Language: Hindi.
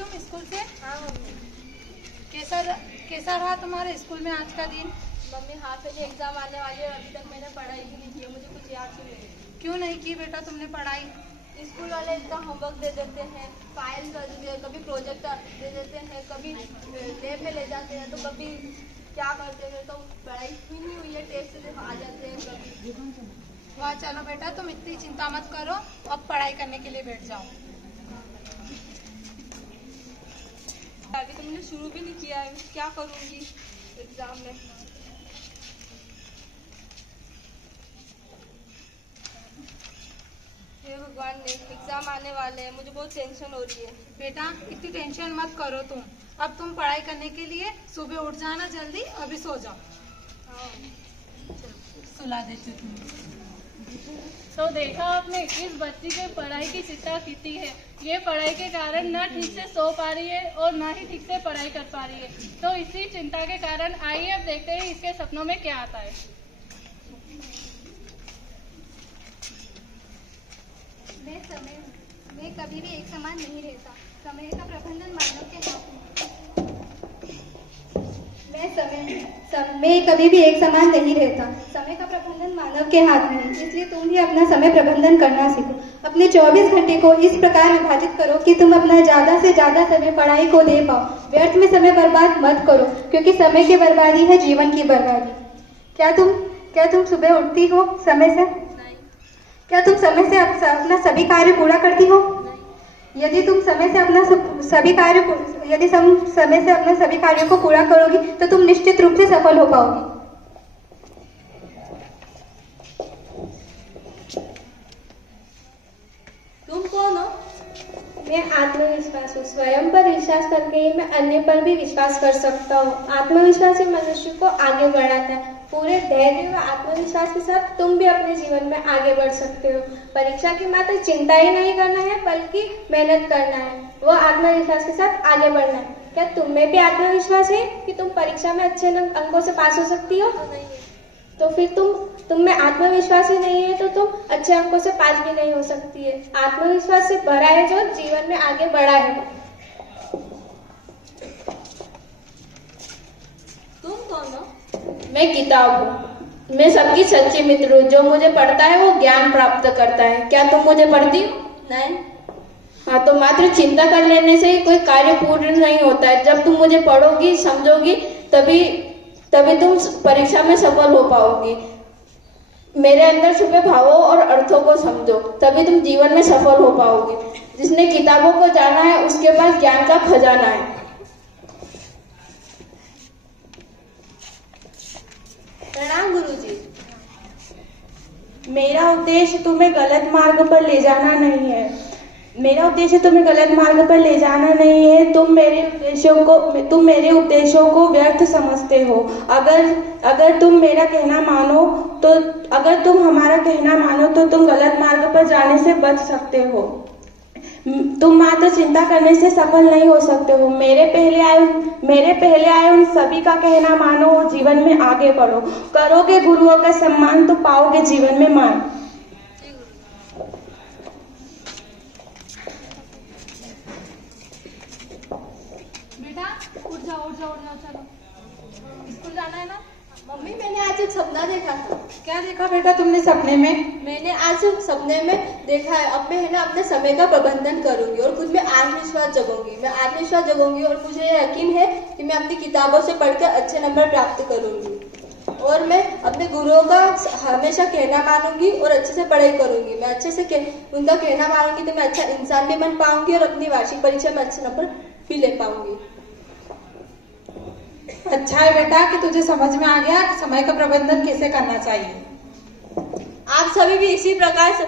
तुम स्कूल से? हाँ मम्मी। कैसा रहा तुम्हारे स्कूल में आज का दिन? मम्मी हाफ ईयरली एग्जाम आने वाले हैं, अभी तक मैंने पढ़ाई भी नहीं की है, मुझे कुछ याद ही नहीं है। क्यों नहीं की बेटा तुमने पढ़ाई? स्कूल वाले इतना होमवर्क दे देते हैं, फाइल कर देते हैं, कभी प्रोजेक्ट दे देते हैं, कभी लैब में ले जाते हैं, तो कभी क्या करते हैं, तो पढ़ाई ही नहीं हुई है, टेस्ट से आ जाते हैं कभी। वाह, चलो बेटा तुम इतनी चिंता मत करो, अब पढ़ाई करने के लिए बैठ जाओ। अभी तो मैंने शुरू भी नहीं किया है, क्या करूँगी एग्जाम में। हे भगवान, ने एग्जाम आने वाले हैं, मुझे बहुत टेंशन हो रही है। बेटा इतनी टेंशन मत करो तुम, अब तुम पढ़ाई करने के लिए सुबह उठ जाना जल्दी, अभी सो जाओ। हाँ। सुला देती तुम। तो देखा आपने, इस बच्ची की पढ़ाई की चिंता कितनी है। ये पढ़ाई के कारण ना ठीक से सो पा रही है और ना ही ठीक से पढ़ाई कर पा रही है। तो इसी चिंता के कारण आइए अब देखते हैं इसके सपनों में क्या आता है। मैं कभी भी एक समान नहीं रहता। समय का प्रबंधन मानव के हाथ में। मैं कभी भी एक समान नहीं रहता। समय का प्रबंधन मानव के हाथ में है, इसलिए तुम भी अपना समय प्रबंधन करना सीखो। अपने 24 घंटे को इस प्रकार विभाजित करो कि तुम अपना ज्यादा से ज्यादा समय पढ़ाई को दे पाओ। व्यर्थ में समय बर्बाद मत करो, क्योंकि समय की बर्बादी है जीवन की बर्बादी। क्या तुम सुबह उठती हो समय से? क्या तुम समय से अपना सभी कार्य पूरा करती हो? यदि तुम समय से अपना सभी कार्यों को पूरा करोगी तो तुम निश्चित रूप से सफल हो पाओगी। तुम कौन हो? मैं आत्मविश्वास हूँ। स्वयं पर विश्वास करके ही मैं अन्य पर भी विश्वास कर सकता हूँ। आत्मविश्वास ही मनुष्य को आगे बढ़ाता है। पूरे धैर्य व आत्मविश्वास के साथ तुम भी अपने जीवन में आगे बढ़ सकते हो। परीक्षा की मात्र चिंता ही नहीं करना है, बल्कि मेहनत करना है, वो आत्मविश्वास के साथ आगे बढ़ना है। क्या तुम में भी आत्मविश्वास है कि तुम परीक्षा में अच्छे अंकों से पास हो सकती हो? नहीं है। तो फिर तुम में आत्मविश्वास ही नहीं है तो तुम अच्छे अंकों से पास भी नहीं हो सकती है। आत्मविश्वास से भरा है जो जीवन में आगे बढ़ा है। तुम कौन हो? मैं किताब हूँ। मैं सबकी सच्ची मित्र हूँ। जो मुझे पढ़ता है वो ज्ञान प्राप्त करता है। क्या तुम मुझे पढ़ती हो? नहीं। हाँ, तो मात्र चिंता कर लेने से कोई कार्य पूर्ण नहीं होता है। जब तुम मुझे पढ़ोगी, समझोगी, तभी तुम परीक्षा में सफल हो पाओगी। मेरे अंदर छुपे भावों और अर्थों को समझो, तभी तुम जीवन में सफल हो पाओगी। जिसने किताबों को जाना है उसके पास ज्ञान का खजाना है। प्रणाम गुरुजी। मेरा उद्देश्य तुम्हें गलत मार्ग पर ले जाना नहीं है। तुम मेरे उपदेशों को व्यर्थ समझते हो। अगर तुम हमारा कहना मानो तो तुम गलत मार्ग पर जाने से बच सकते हो। तुम मात्र चिंता करने से सफल नहीं हो सकते हो। मेरे पहले आए उन सभी का कहना मानो और जीवन में आगे बढ़ो। करोगे गुरुओं का सम्मान तो पाओगे जीवन में मान। बेटा उठ जाओ चलो, स्कूल जाना है ना। मम्मी, मैंने आज एक सपना देखा था। क्या देखा बेटा तुमने सपने में? मैंने आज सपने में देखा है, अब मैं अपने समय का प्रबंधन करूंगी और खुद में आत्मविश्वास जगूंगी और मुझे यकीन है कि मैं अपनी किताबों से पढ़कर अच्छे नंबर प्राप्त करूंगी और मैं अपने गुरुओं का हमेशा कहना मानूंगी और अच्छे से पढ़ाई करूंगी। मैं अच्छे से उनका कहना मानूंगी तो मैं अच्छा इंसान भी बन पाऊंगी और अपनी वार्षिक परीक्षा में अच्छे नंबर भी ले पाऊंगी। अच्छा है बेटा कि तुझे समझ में आ गया समय का प्रबंधन कैसे करना चाहिए। आप सभी भी इसी प्रकार से